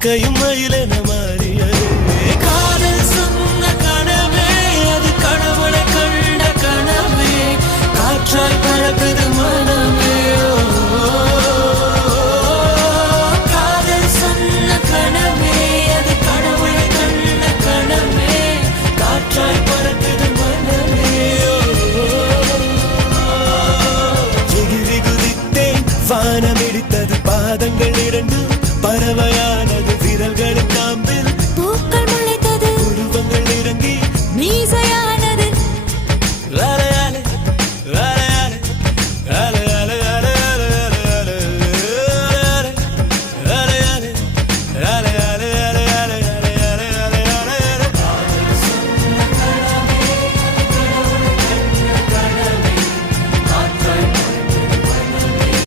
இறக்கையும் மயிலென மாறியது. காதல் சொன்ன கனவே அது கடவுளை கண்ட கனவே, காற்றாய் பறக்குது மனமே. காதல் சொன்ன கனவே அது கடவுளை கண்ட கனவே, காற்றாய் பறக்குது மனமே. எகிரி குதித்தேன், வானம் இடித்தது பாதங்கள் இரண்டு பறவையா